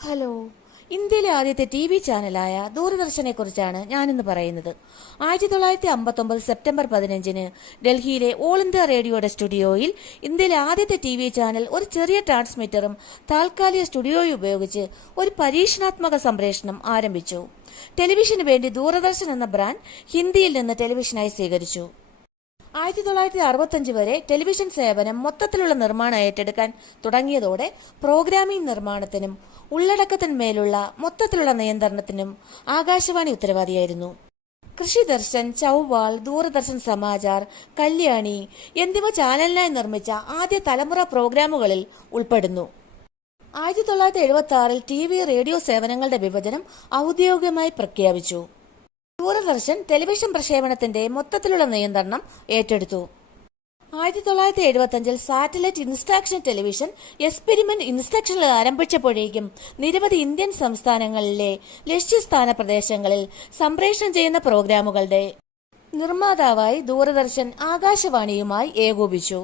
Hello. ഇന്ത്യയിലെ ആദ്യത്തെ TV ചാനലായ ദൂരദർശനെ കുറിച്ചാണ് ഞാനിന്ന് പറയുന്നത്. 1959 സെപ്റ്റംബർ 15 ഡൽഹിയിലെ ഓൾ ഇന്ത്യ റേഡിയോയുടെ സ്റ്റുഡിയോയിൽ ഇന്ത്യയിലെ ആദ്യത്തെ TV ചാനൽ ഒരു ചെറിയ ട്രാൻസ്മിറ്ററും താൽക്കാലിക സ്റ്റുഡിയോയും ഉപയോഗിച്ച് ഒരു പരീക്ഷണാത്മക സംപ്രേഷണം ആരംഭിച്ചു. ടെലിവിഷന് വേണ്ടി ദൂരദർശൻ എന്ന ബ്രാൻഡ് ഹിന്ദിയിൽ നിന്ന് ടെലിവിഷനായി സ്വീകരിച്ചു. 1965 വരെ ടെലിവിഷൻ സേവനം മൊത്തത്തിലുള്ള നിർമ്മാണം ഏറ്റെടുക്കാൻ തുടങ്ങിയതോടെ പ്രോഗ്രാമിംഗ് നിർമ്മാണത്തിനും ഉള്ളടക്കത്തിന്മേലുള്ള മൊത്തത്തിലുള്ള നിയന്ത്രണത്തിനും ആകാശവാണി ഉത്തരവാദിയായിരുന്നു. കൃഷി ദർശൻ, ചൗവാൾ, ദൂരദർശൻ സമാചാർ, കല്യാണി എന്നിവ ചാനലിനായി നിർമ്മിച്ച ആദ്യ തലമുറ പ്രോഗ്രാമുകളിൽ ഉൾപ്പെടുന്നു. 1976 TV റേഡിയോ സേവനങ്ങളുടെ വിഭജനം ഔദ്യോഗികമായി പ്രഖ്യാപിച്ചു. ദൂരദർശൻ ടെലിവിഷൻ പ്രക്ഷേപണത്തിന്റെ മൊത്തത്തിലുള്ള നിയന്ത്രണം ഏറ്റെടുത്തു. 1975 സാറ്റലൈറ്റ് ഇൻസ്ട്രക്ഷൻ ടെലിവിഷൻ എക്സ്പെരിമെന്റ് ഇൻസ്ട്രക്ഷനിൽ ആരംഭിച്ചപ്പോഴേക്കും നിരവധി ഇന്ത്യൻ സംസ്ഥാനങ്ങളിലെ ലക്ഷ്യസ്ഥാന പ്രദേശങ്ങളിൽ സംപ്രേഷണം ചെയ്യുന്ന പ്രോഗ്രാമുകളുടെ നിർമ്മാതാവായി ദൂരദർശൻ ആകാശവാണിയുമായി ഏകോപിച്ചു.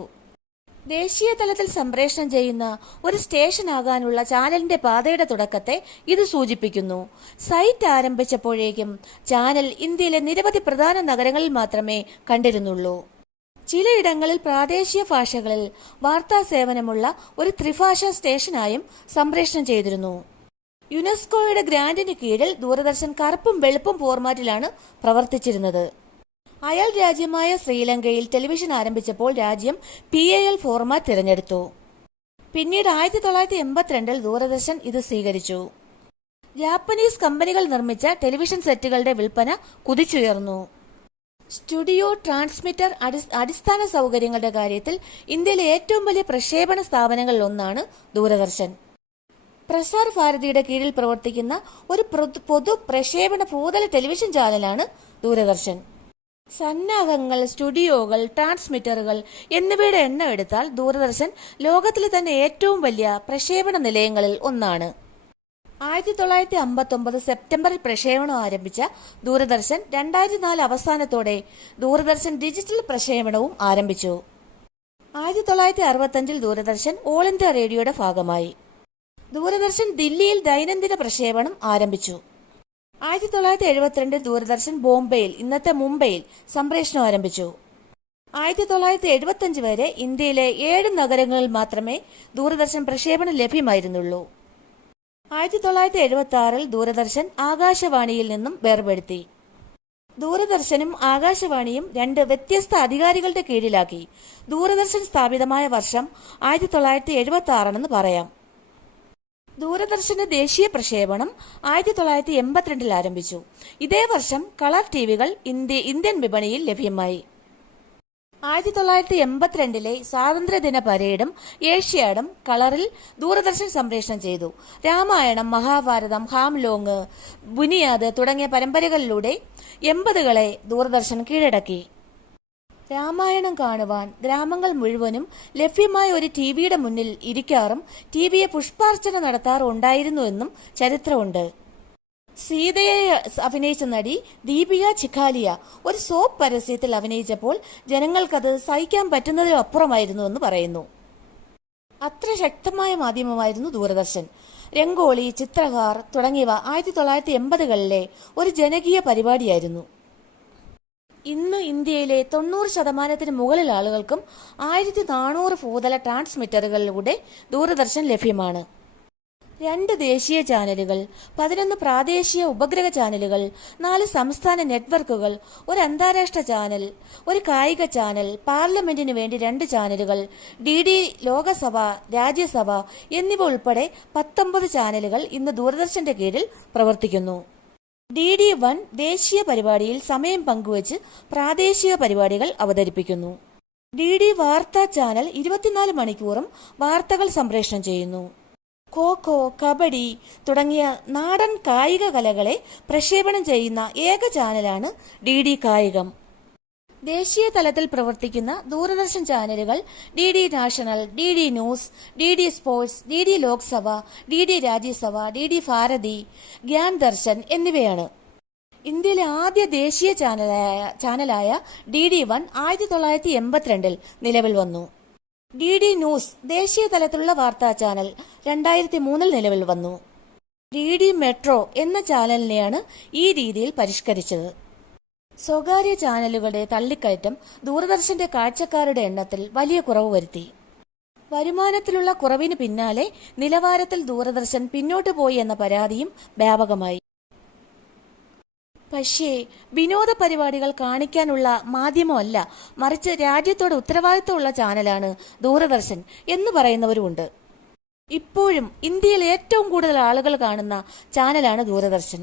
ദേശീയ തലത്തിൽ സംപ്രേഷണം ചെയ്യുന്ന ഒരു സ്റ്റേഷനാകാനുള്ള ചാനലിന്റെ പാതയുടെ തുടക്കത്തെ ഇത് സൂചിപ്പിക്കുന്നു. സൈറ്റ് ആരംഭിച്ചപ്പോഴേക്കും ചാനൽ ഇന്ത്യയിലെ നിരവധി പ്രധാന നഗരങ്ങളിൽ മാത്രമേ കണ്ടിരുന്നുള്ളൂ. ചിലയിടങ്ങളിൽ പ്രാദേശിക ഭാഷകളിൽ വാർത്താ സേവനമുള്ള ഒരു ത്രിഭാഷാ സ്റ്റേഷനായും സംപ്രേഷണം ചെയ്തിരുന്നു. യുനെസ്കോയുടെ ഗ്രാന്റിന് കീഴിൽ ദൂരദർശൻ കറുപ്പും വെളുപ്പും ഫോർമാറ്റിലാണ് പ്രവർത്തിച്ചിരുന്നത്. അയൽ രാജ്യമായ ശ്രീലങ്കയിൽ ടെലിവിഷൻ ആരംഭിച്ചപ്പോൾ രാജ്യം PAL ഫോർമാറ്റ് തിരഞ്ഞെടുത്തു. പിന്നീട് 1982 ദൂരദർശൻ ഇത് സ്വീകരിച്ചു. ജാപ്പനീസ് കമ്പനികൾ നിർമ്മിച്ച ടെലിവിഷൻ സെറ്റുകളുടെ വിൽപ്പന കുതിച്ചുയർന്നു. സ്റ്റുഡിയോ, ട്രാൻസ്മിറ്റർ, അടിസ്ഥാന സൗകര്യങ്ങളുടെ കാര്യത്തിൽ ഇന്ത്യയിലെ ഏറ്റവും വലിയ പ്രക്ഷേപണ സ്ഥാപനങ്ങളിൽ ഒന്നാണ് ദൂരദർശൻ. പ്രസാർ ഭാരതിയുടെ കീഴിൽ പ്രവർത്തിക്കുന്ന ഒരു പൊതു പ്രക്ഷേപണ ഭൂതല ടെലിവിഷൻ ചാനലാണ് ദൂരദർശൻ. സന്നാഹങ്ങൾ, സ്റ്റുഡിയോകൾ, ട്രാൻസ്മിറ്ററുകൾ എന്നിവയുടെ എണ്ണം എടുത്താൽ ദൂരദർശൻ ലോകത്തിലെ തന്നെ ഏറ്റവും വലിയ പ്രക്ഷേപണ നിലയങ്ങളിൽ ഒന്നാണ്. 1959 സെപ്റ്റംബറിൽ പ്രക്ഷേപണം ആരംഭിച്ച ദൂരദർശൻ 2004 അവസാനത്തോടെ ദൂരദർശൻ ഡിജിറ്റൽ പ്രക്ഷേപണവും ആരംഭിച്ചു. 1965 ദൂരദർശൻ ഓൾ ഇന്ത്യ റേഡിയോയുടെ ഭാഗമായി. ദൂരദർശൻ ദില്ലിയിൽ ദൈനംദിന പ്രക്ഷേപണം ആരംഭിച്ചു. 1972 ദൂരദർശൻ ബോംബെയിൽ, ഇന്നത്തെ മുംബൈയിൽ സംപ്രേഷണം ആരംഭിച്ചു. 1975 വരെ ഇന്ത്യയിലെ 7 നഗരങ്ങളിൽ മാത്രമേ ദൂരദർശൻ പ്രക്ഷേപണം ലഭ്യമായിരുന്നുള്ളൂ. 1976 ദൂരദർശൻ ആകാശവാണിയിൽ നിന്നും വേർപെടുത്തി. ദൂരദർശനും ആകാശവാണിയും 2 വ്യത്യസ്ത അധികാരികളുടെ കീഴിലാക്കി. ദൂരദർശൻ സ്ഥാപിതമായ വർഷം 1976 പറയാം. ദൂരദർശന്റെ ദേശീയ പ്രക്ഷേപണം 1982 ആരംഭിച്ചു. ഇതേ വർഷം കളർ TVകൾ ഇന്ത്യൻ വിപണിയിൽ ലഭ്യമായി. 1982 സ്വാതന്ത്ര്യദിന പരേഡും ഏഷ്യാഡും കളറിൽ ദൂരദർശൻ സംപ്രേഷണം ചെയ്തു. രാമായണം, മഹാഭാരതം, ഹാംലോങ്, ബുനിയാദ് തുടങ്ങിയ പരമ്പരകളിലൂടെ 80കളെ ദൂരദർശൻ കീഴടക്കി. രാമായണം കാണുവാൻ ഗ്രാമങ്ങൾ മുഴുവനും ലഭ്യമായ ഒരു TVയുടെ മുന്നിൽ ഇരിക്കാറും TVയെ പുഷ്പാർച്ചന നടത്താറും ഉണ്ടായിരുന്നുവെന്നും ചരിത്രമുണ്ട്. സീതയെ അഭിനയിച്ച നടി ദീപിക ചിഖാലിയ ഒരു സോപ്പ് പരസ്യത്തിൽ അഭിനയിച്ചപ്പോൾ ജനങ്ങൾക്കത് സഹിക്കാൻ പറ്റുന്നതിലും അപ്പുറമായിരുന്നുവെന്ന് പറയുന്നു. അത്ര ശക്തമായ മാധ്യമമായിരുന്നു ദൂരദർശൻ. രംഗോളി, ചിത്രകാർ തുടങ്ങിയവ 1980കളിലെ ഒരു ജനകീയ പരിപാടിയായിരുന്നു. ഇന്ന് ഇന്ത്യയിലെ 90% മുകളിൽ ആളുകൾക്കും 1400 ഭൂതല ട്രാൻസ്മിറ്ററുകളിലൂടെ ദൂരദർശൻ ലഭ്യമാണ്. 2 ദേശീയ ചാനലുകൾ, 11 പ്രാദേശിക ഉപഗ്രഹ ചാനലുകൾ, 4 സംസ്ഥാന നെറ്റ്വർക്കുകൾ, ഒരു അന്താരാഷ്ട്ര ചാനൽ, ഒരു കായിക ചാനൽ, പാർലമെന്റിനു വേണ്ടി 2 ചാനലുകൾ, DD ലോകസഭ, രാജ്യസഭ എന്നിവ ഉൾപ്പെടെ 19 ചാനലുകൾ ഇന്ന് ദൂരദർശന്റെ കീഴിൽ പ്രവർത്തിക്കുന്നു. DD1 ദേശീയ പരിപാടിയിൽ സമയം പങ്കുവച്ച് പ്രാദേശിക പരിപാടികൾ അവതരിപ്പിക്കുന്നു. DD വാർത്താ ചാനൽ 24 മണിക്കൂറും വാർത്തകൾ സംപ്രേഷണം ചെയ്യുന്നു. ഖോ-ഖോ, കബഡി തുടങ്ങിയ നാടൻ കായിക കലകളെ പ്രക്ഷേപണം ചെയ്യുന്ന ഏക ചാനലാണ് DD കായികം. ദേശീയ തലത്തിൽ പ്രവർത്തിക്കുന്ന ദൂരദർശൻ ചാനലുകൾ DD national, DD news, DD sports, DD Lok Sabha, DD Rajya Sabha, DD Bharati, Gyan Darshan എന്നിവയാണ്. ഇന്ത്യയിലെ ആദ്യ ദേശീയ ചാനലായ DD1 1982 നിലവിൽ വന്നു. DD ന്യൂസ് ദേശീയ തലത്തിലുള്ള വാർത്താ ചാനൽ 2003 നിലവിൽ വന്നു. DD മെട്രോ എന്ന ചാനലിനെയാണ് ഈ രീതിയിൽ പരിഷ്കരിച്ചത്. സ്വകാര്യ ചാനലുകളുടെ തള്ളിക്കയറ്റം ദൂരദർശന്റെ കാഴ്ചക്കാരുടെ എണ്ണത്തിൽ വലിയ കുറവ് വരുത്തി. വരുമാനത്തിലുള്ള കുറവിന് പിന്നാലെ നിലവാരത്തിൽ ദൂരദർശൻ പിന്നോട്ട് പോയി എന്ന പരാതിയും വ്യാപകമായി. പക്ഷേ വിനോദ പരിപാടികൾ കാണിക്കാനുള്ള മാധ്യമമല്ല, മറിച്ച് രാജ്യത്തോട് ഉത്തരവാദിത്തമുള്ള ചാനലാണ് ദൂരദർശൻ എന്ന് പറയുന്നവരുമുണ്ട്. ഇപ്പോഴും ഇന്ത്യയിൽ ഏറ്റവും കൂടുതൽ ആളുകൾ കാണുന്ന ചാനലാണ് ദൂരദർശൻ.